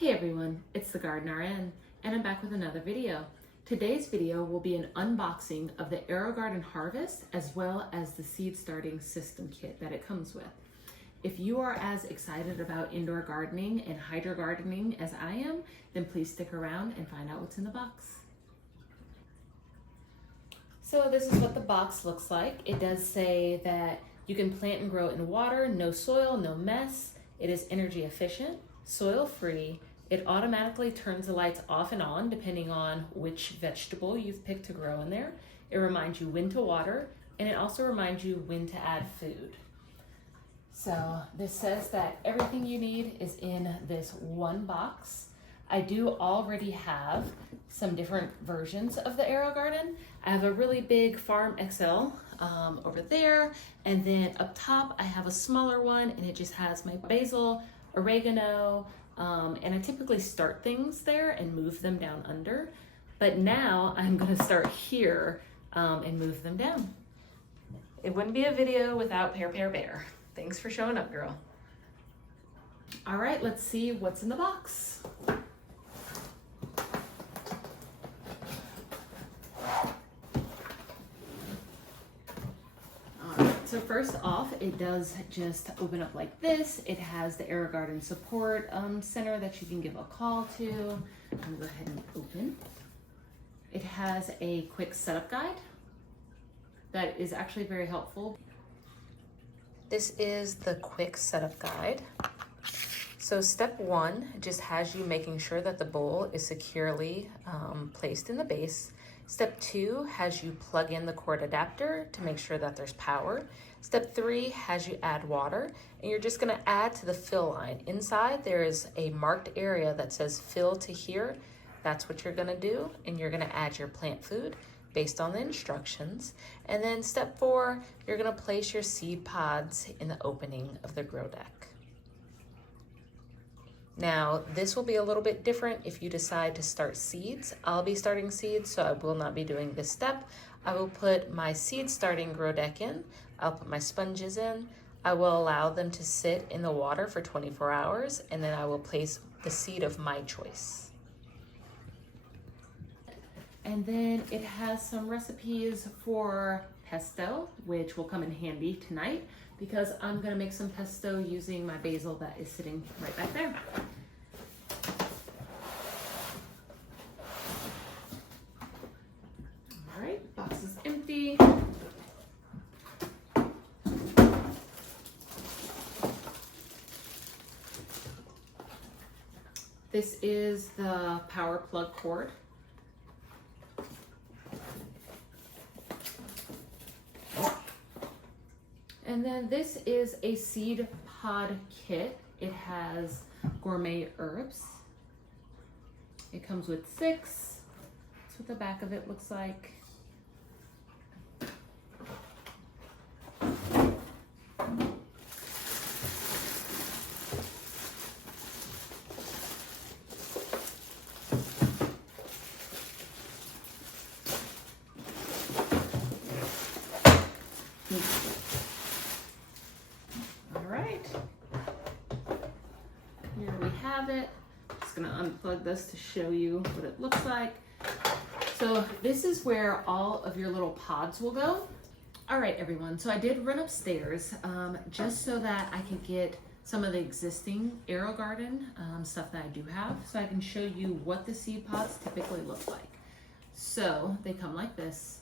Hey everyone, it's the Garden RN, and I'm back with another video. Today's video will be an unboxing of the Aerograden Harvest as well as the seed starting system kit that it comes with. If you are as excited about indoor gardening and hydro gardening as I am, then please stick around and find out what's in the box. So this is what the box looks like. It does say that you can plant and grow in water, no soil, no mess. It is energy efficient, soil free. It automatically turns the lights off and on depending on which vegetable you've picked to grow in there. It reminds you when to water, and it also reminds you when to add food. So this says that everything you need is in this one box. I do already have some different versions of the Aerograden. I have a really big Farm XL over there, and then up top I have a smaller one, and it just has my basil, oregano, and I typically start things there and move them down under, but now I'm gonna start here and move them down. It wouldn't be a video without Bear. Thanks for showing up, girl. All right, let's see what's in the box. So first off, it does just open up like this. It has the Aerograden Support Center that you can give a call to. I'm gonna go ahead and open. It has a quick setup guide that is actually very helpful. This is the quick setup guide. So step one just has you making sure that the bowl is securely placed in the base. Step two has you plug in the cord adapter to make sure that there's power. Step three has you add water, and you're just gonna add to the fill line. Inside there is a marked area that says fill to here. That's what you're gonna do, and you're gonna add your plant food based on the instructions. And then step four, you're gonna place your seed pods in the opening of the grow deck. Now, this will be a little bit different if you decide to start seeds. I'll be starting seeds, so I will not be doing this step. I will put my seed starting grow deck in. I'll put my sponges in. I will allow them to sit in the water for 24 hours, and then I will place the seed of my choice. And then it has some recipes for pesto, which will come in handy tonight because I'm gonna make some pesto using my basil that is sitting right back there. All right, box is empty. This is the power plug cord. And then this is a seed pod kit. It has gourmet herbs. It comes with 6. That's what the back of it looks like. Here we have it. Just gonna unplug this to show you what it looks like. So this is where all of your little pods will go. All right, everyone, so I did run upstairs just so that I could get some of the existing Aerograden stuff that I do have, so I can show you what the seed pods typically look like. So they come like this.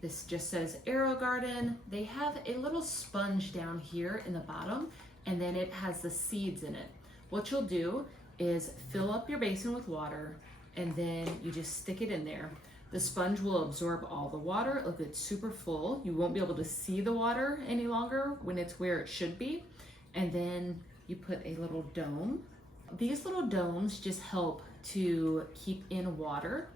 This just says Aerograden. They have a little sponge down here in the bottom, and then it has the seeds in it. What you'll do is fill up your basin with water, and then you just stick it in there. The sponge will absorb all the water. It'll get super full. You won't be able to see the water any longer when it's where it should be. And then you put a little dome. These little domes just help to keep in water.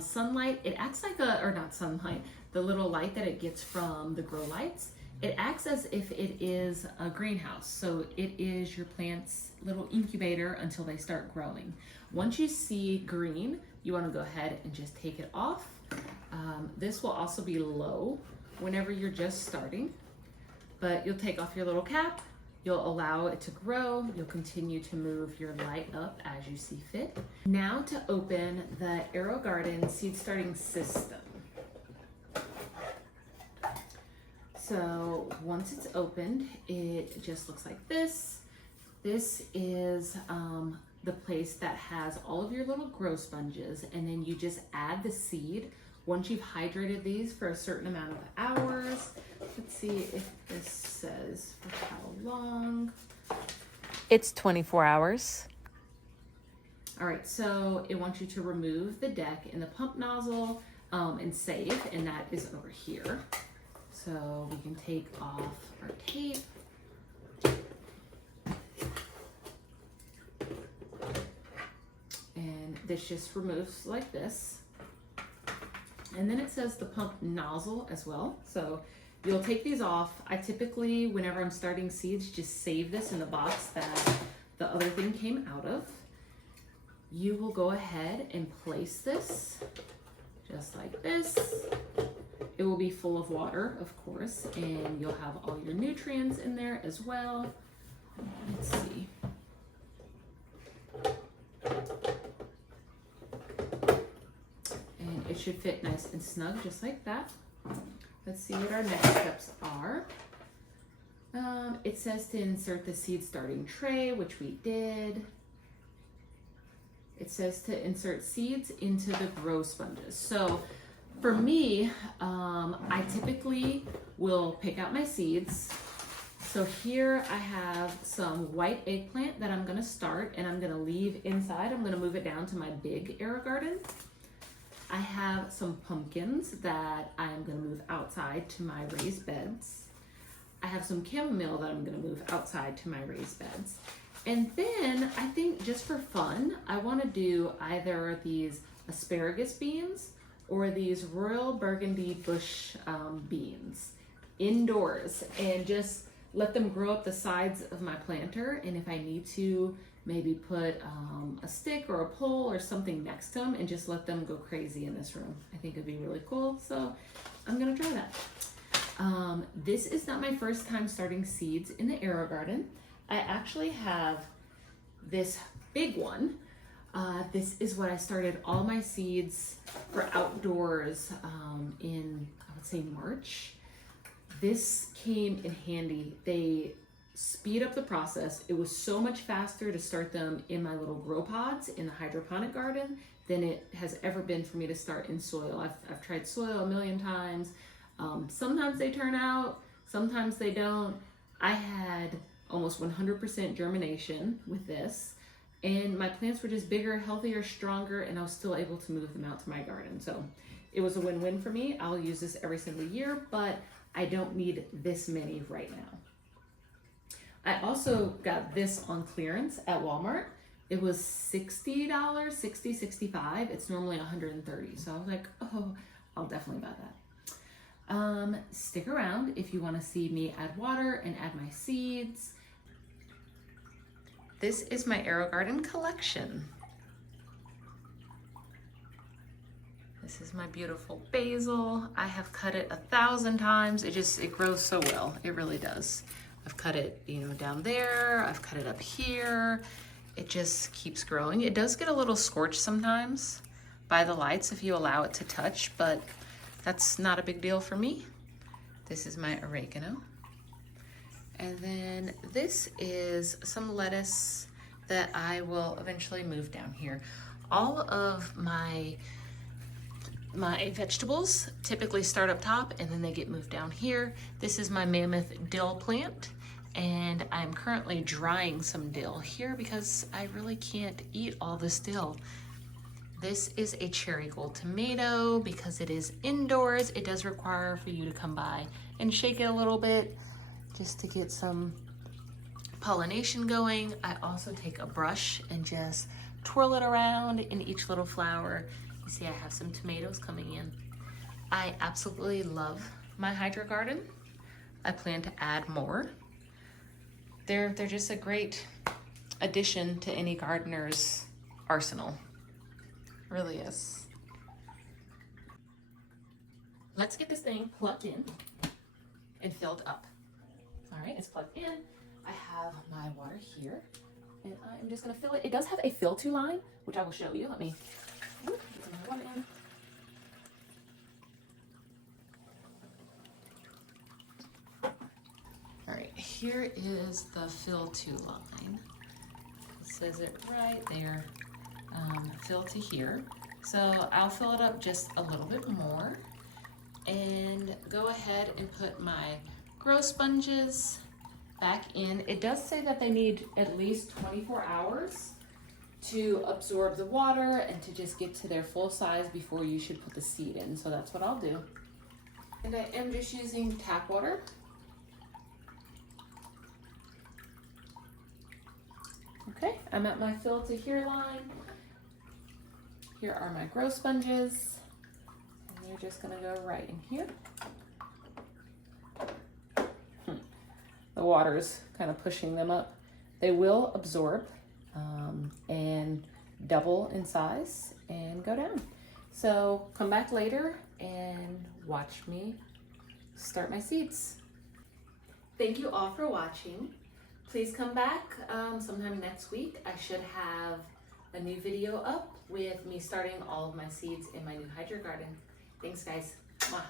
Sunlight, it acts like not sunlight, the little light that it gets from the grow lights. It acts as if it is a greenhouse. So it is your plant's little incubator until they start growing. Once you see green, you want to go ahead and just take it off. This will also be low whenever you're just starting, but you'll take off your little cap You'll allow it to grow. You'll continue to move your light up as you see fit. Now to open the Aerograden seed starting system. So once it's opened, it just looks like this. This is the place that has all of your little grow sponges, and then you just add the seed once you've hydrated these for a certain amount of hours. Let's see if this says for how long. It's 24 hours. All right, so it wants you to remove the deck and the pump nozzle and save, and that is over here. So we can take off our tape. And this just removes like this. And then it says the pump nozzle as well. So you'll take these off. I typically, whenever I'm starting seeds, just save this in the box that the other thing came out of. You will go ahead and place this just like this. It will be full of water, of course, and you'll have all your nutrients in there as well. Let's see. And it should fit nice and snug, just like that. Let's see what our next steps are. It says to insert the seed starting tray, which we did. It says to insert seeds into the grow sponges. So for me, I typically will pick out my seeds. So here I have some white eggplant that I'm gonna start and I'm gonna leave inside. I'm gonna move it down to my big Aerograden. I have some pumpkins that I'm gonna move outside to my raised beds. I have some chamomile that I'm gonna move outside to my raised beds. And then I think just for fun, I wanna do either these asparagus beans or these royal burgundy bush beans indoors, and just let them grow up the sides of my planter. And if I need to, maybe put a stick or a pole or something next to them and just let them go crazy in this room. I think it'd be really cool, so I'm gonna try that. This is not my first time starting seeds in the Aerograden. I actually have this big one. This is what I started all my seeds for outdoors in, I would say, March. This came in handy. They speed up the process. It was so much faster to start them in my little grow pods in the hydroponic garden than it has ever been for me to start in soil. I've tried soil a million times. Sometimes they turn out, sometimes they don't. I had almost 100% germination with this, and my plants were just bigger, healthier, stronger, and I was still able to move them out to my garden. So it was a win-win for me. I'll use this every single year, but I don't need this many right now. I also got this on clearance at Walmart. It was $60, $65. It's normally $130. So I was like, oh, I'll definitely buy that. Stick around if you want to see me add water and add my seeds. This is my Aerograden collection. This is my beautiful basil. I have cut it 1,000 times. It grows so well. It really does. I've cut it, down there. I've cut it up here. It just keeps growing. It does get a little scorched sometimes by the lights if you allow it to touch, but that's not a big deal for me. This is my oregano. And then this is some lettuce that I will eventually move down here. All of my vegetables typically start up top and then they get moved down here. This is my mammoth dill plant, and I'm currently drying some dill here because I really can't eat all this dill. This is a cherry gold tomato. Because it is indoors, it does require for you to come by and shake it a little bit just to get some pollination going. I also take a brush and just twirl it around in each little flower. You see I have some tomatoes coming in. I absolutely love my hydro garden. I plan to add more. They're just a great addition to any gardener's arsenal. It really is. Let's get this thing plugged in and filled up. All right, it's plugged in. I have my water here, and I'm just gonna fill it. It does have a fill to line, which I will show you. Let me get some of my water in. All right, here is the fill to line. It says it right there, fill to here. So I'll fill it up just a little bit more and go ahead and put my grow sponges back in. It does say that they need at least 24 hours to absorb the water and to just get to their full size before you should put the seed in. So that's what I'll do. And I am just using tap water. Okay, I'm at my fill to here line. Here are my grow sponges, and they're just gonna go right in here. The water's kind of pushing them up. They will absorb and double in size and go down. So come back later and watch me start my seeds. Thank you all for watching. Please come back sometime next week. I should have a new video up with me starting all of my seeds in my new hydro garden. Thanks, guys. Mwah.